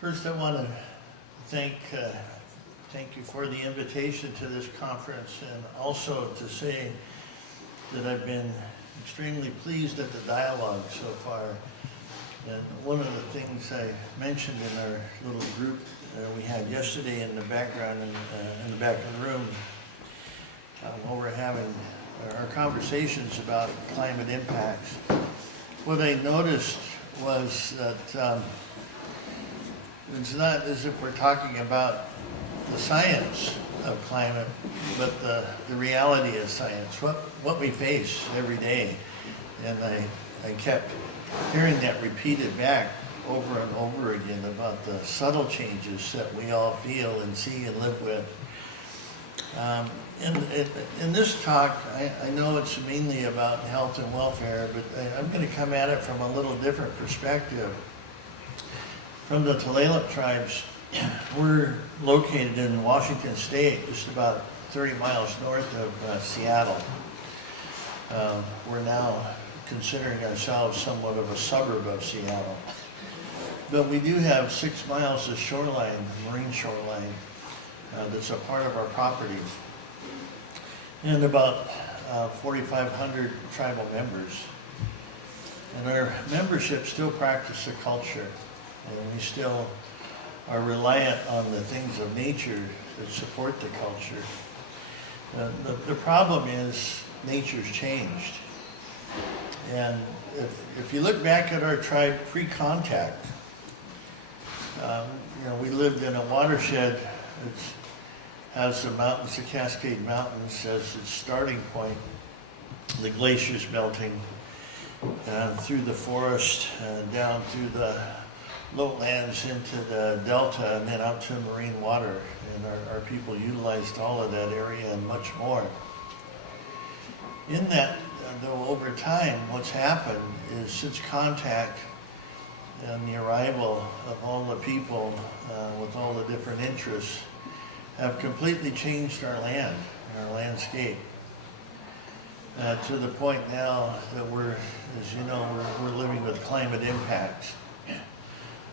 First, I want to thank you for the invitation to this conference, and also to say that I've been extremely pleased at the dialogue so far. And one of the things I mentioned in our little group we had yesterday in the background, in the back of the room, while we're having our conversations about climate impacts, what I noticed was that it's not as if we're talking about the science of climate, but the reality of science, what we face every day. And I kept hearing that repeated back over and over again about the subtle changes that we all feel and see and live with. In this talk, I know it's mainly about health and welfare, but I'm going to come at it from a little different perspective. From the Tulalip tribes, we're located in Washington State, just about 30 miles north of Seattle. We're now considering ourselves somewhat of a suburb of Seattle. But we do have 6 miles of shoreline, marine shoreline, that's a part of our property. And about 4,500 tribal members. And our membership still practice the culture, and we still are reliant on the things of nature that support the culture. The problem is nature's changed. And if you look back at our tribe pre-contact, we lived in a watershed that has the mountains, the Cascade Mountains, as its starting point, the glaciers melting through the forest, down through the lowlands into the delta, and then out to marine water. And our people utilized all of that area and much more. In that, though, over time, what's happened is since contact and the arrival of all the people with all the different interests have completely changed our land, our landscape, to the point now that we're, as you know, we're living with climate impacts.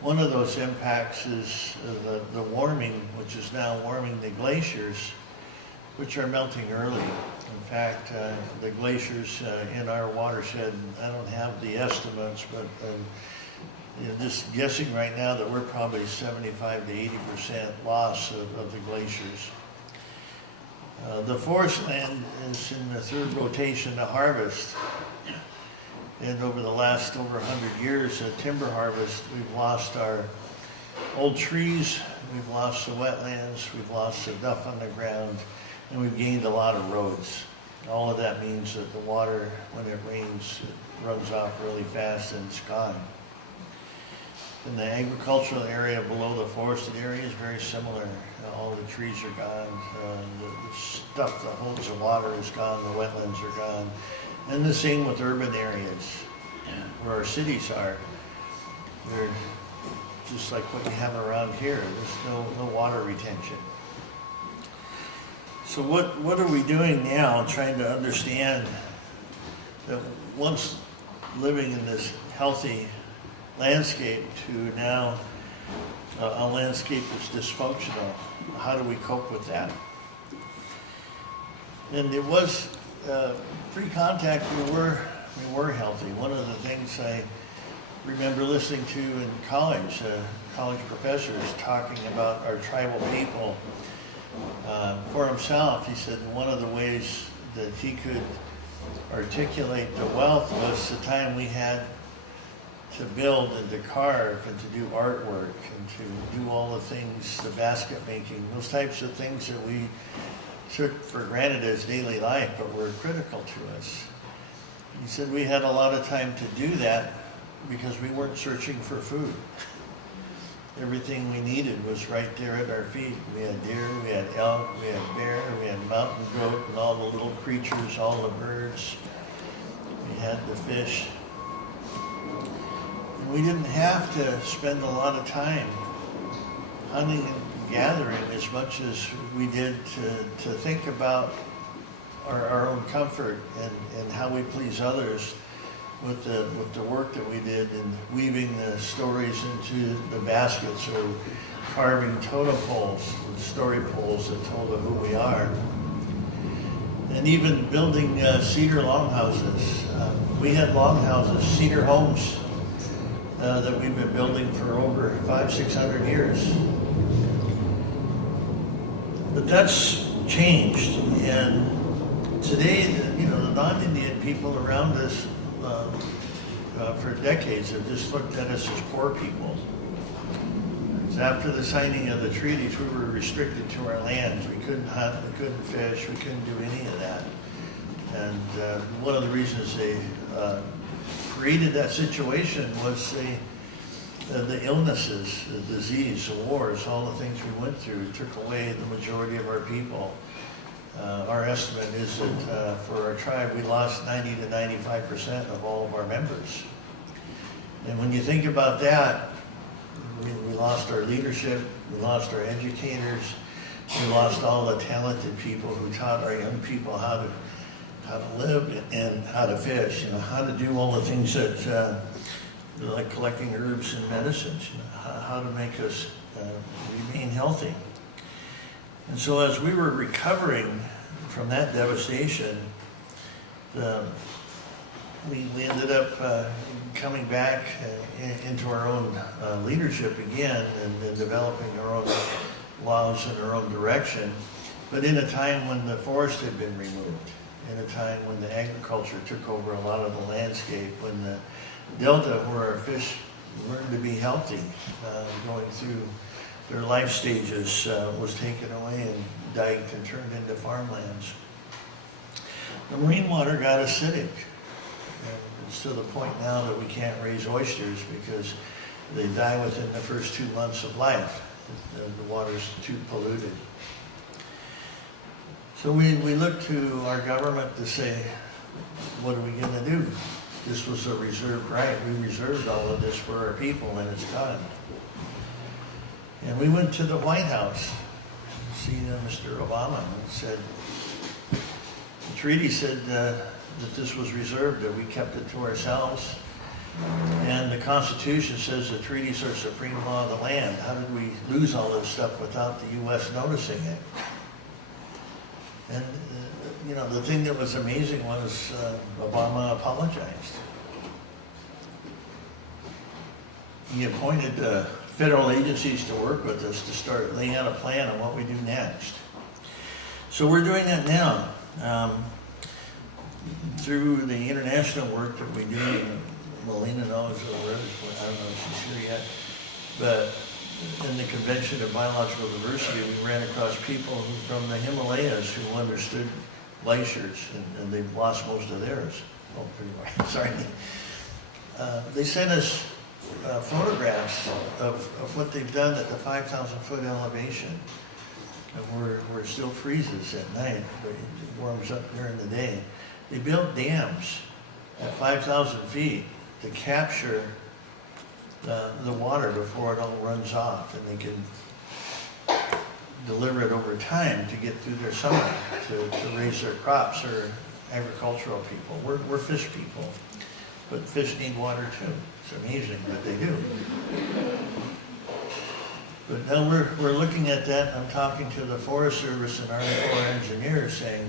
One of those impacts is the warming, which is now warming the glaciers, which are melting early. In fact, the glaciers in our watershed, I don't have the estimates, but just guessing right now that we're probably 75 to 80% loss of the glaciers. The forest land is in the third rotation to harvest. And over the last over 100 years of timber harvest, we've lost our old trees, we've lost the wetlands, we've lost the duff on the ground, and we've gained a lot of roads. All of that means that the water, when it rains, it runs off really fast and it's gone. And the agricultural area below the forested area is very similar. All the trees are gone, the stuff that holds the water is gone, the wetlands are gone. And the same with urban areas, where our cities are. They're just like what we have around here. There's no water retention. So what are we doing now, trying to understand that once living in this healthy landscape to now a landscape that's dysfunctional? How do we cope with that? And it was pre-contact, we were healthy. One of the things I remember listening to in college, college professors talking about our tribal people. For himself, he said one of the ways that he could articulate the wealth was the time we had to build and to carve and to do artwork and to do all the things, the basket making, those types of things that we took for granted as daily life, but were critical to us. He said we had a lot of time to do that because we weren't searching for food. Everything we needed was right there at our feet. We had deer, we had elk, we had bear, we had mountain goat, and all the little creatures, all the birds. We had the fish. And we didn't have to spend a lot of time hunting and gathering as much as we did to think about our own comfort and how we please others with the work that we did in weaving the stories into the baskets, or carving totem poles with story poles that told of who we are. And even building cedar longhouses. We had longhouses, cedar homes, that we've been building for over 500-600 years. But that's changed, and today, the non-Indian people around us for decades have just looked at us as poor people. So after the signing of the treaties, we were restricted to our lands. We couldn't hunt, we couldn't fish, we couldn't do any of that. And one of the reasons they created that situation was the illnesses, the disease, the wars, all the things we went through took away the majority of our people. Our estimate is that for our tribe, we lost 90 to 95% of all of our members. And when you think about that, we lost our leadership, we lost our educators, we lost all the talented people who taught our young people how to live and how to fish, how to do all the things that, like collecting herbs and medicines, how to make us remain healthy. And so as we were recovering from that devastation, we ended up coming back into our own leadership again, and developing our own laws and our own direction, but in a time when the forest had been removed, in a time when the agriculture took over a lot of the landscape, when the delta where our fish learned to be healthy, going through their life stages, was taken away and diked and turned into farmlands. The marine water got acidic. And it's to the point now that we can't raise oysters because they die within the first 2 months of life. The water's too polluted. So we look to our government to say, what are we going to do? This was a reserved right. We reserved all of this for our people, and it's done. And we went to the White House to see Mr. Obama, and said, the treaty said that this was reserved, that we kept it to ourselves. And the Constitution says the treaties are supreme law of the land. How did we lose all this stuff without the U.S. noticing it? And, the thing that was amazing was Obama apologized. He appointed federal agencies to work with us to start laying out a plan on what we do next. So we're doing that now. Through the international work that we do, and Melina knows, I don't know if she's here yet, but in the Convention of Biological Diversity, we ran across people from the Himalayas who understood glaciers, and they've lost most of theirs. Oh, anyway, sorry. They sent us photographs of what they've done at the 5,000-foot elevation. And where it still freezes at night, but it warms up during the day. They built dams at 5,000 feet to capture the water before it all runs off, and they can deliver it over time to get through their summer to raise their crops. They're agricultural people. We're fish people, but fish need water too. It's amazing what they do. But now we're looking at that. I'm talking to the Forest Service and Army Corps of Engineers saying,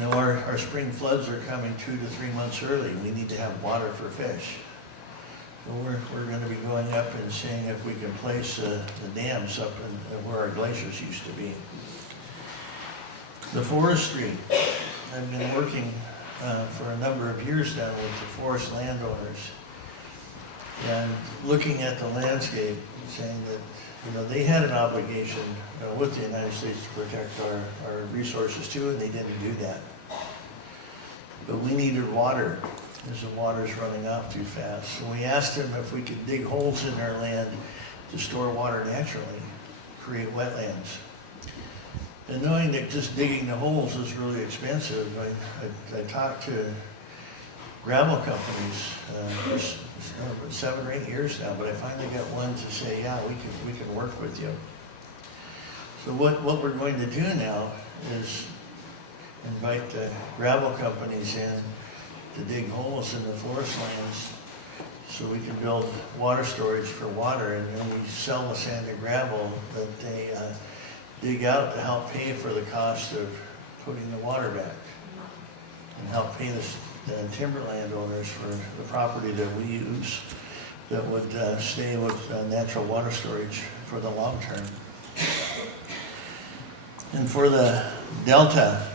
our spring floods are coming 2 to 3 months early. We need to have water for fish. So we're going to be going up and seeing if we can place the dams up in where our glaciers used to be. The forestry, I've been working for a number of years now with the forest landowners and looking at the landscape and saying that they had an obligation with the United States to protect our resources too, and they didn't do that. But we needed water, as the water's running off too fast. So we asked them if we could dig holes in our land to store water naturally, create wetlands. And knowing that just digging the holes is really expensive, I talked to gravel companies for 7 or 8 years now, but I finally got one to say, yeah, we can work with you. So what we're going to do now is invite the gravel companies in to dig holes in the forest lands so we can build water storage for water, and then we sell the sand and gravel that they dig out to help pay for the cost of putting the water back and help pay the timberland owners for the property that we use that would stay with natural water storage for the long term. And for the Delta,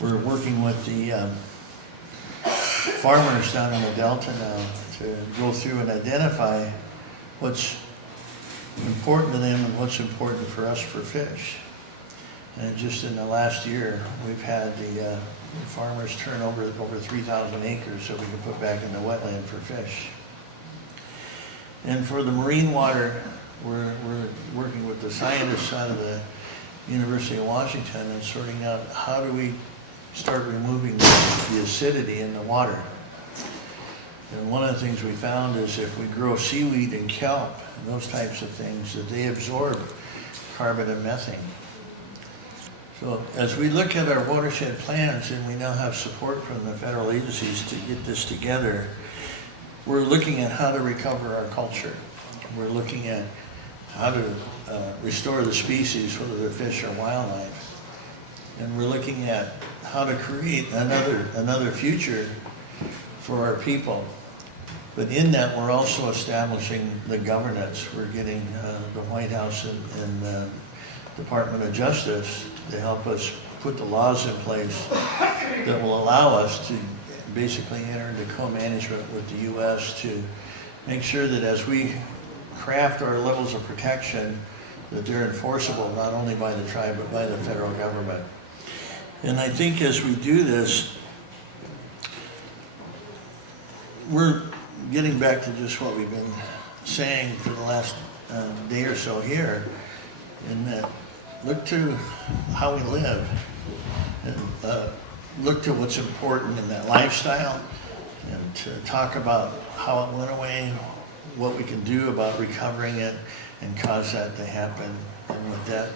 we're working with the farmers down in the Delta now to go through and identify what's important to them and what's important for us for fish. And just in the last year, we've had the farmers turn over 3,000 acres so we can put back in the wetland for fish. And for the marine water, we're working with the scientists out of the University of Washington and sorting out how do we start removing the acidity in the water. And one of the things we found is if we grow seaweed and kelp and those types of things, that they absorb carbon and methane. So as we look at our watershed plans, and we now have support from the federal agencies to get this together, we're looking at how to recover our culture. We're looking at how to restore the species, whether they're fish or wildlife. And we're looking at how to create another future for our people. But in that, we're also establishing the governance. We're getting the White House and the Department of Justice to help us put the laws in place that will allow us to basically enter into co-management with the U.S. to make sure that as we craft our levels of protection, that they're enforceable not only by the tribe but by the federal government. And I think as we do this, we're getting back to just what we've been saying for the last day or so here, in that look to how we live and look to what's important in that lifestyle, and to talk about how it went away, what we can do about recovering it and cause that to happen. And with that,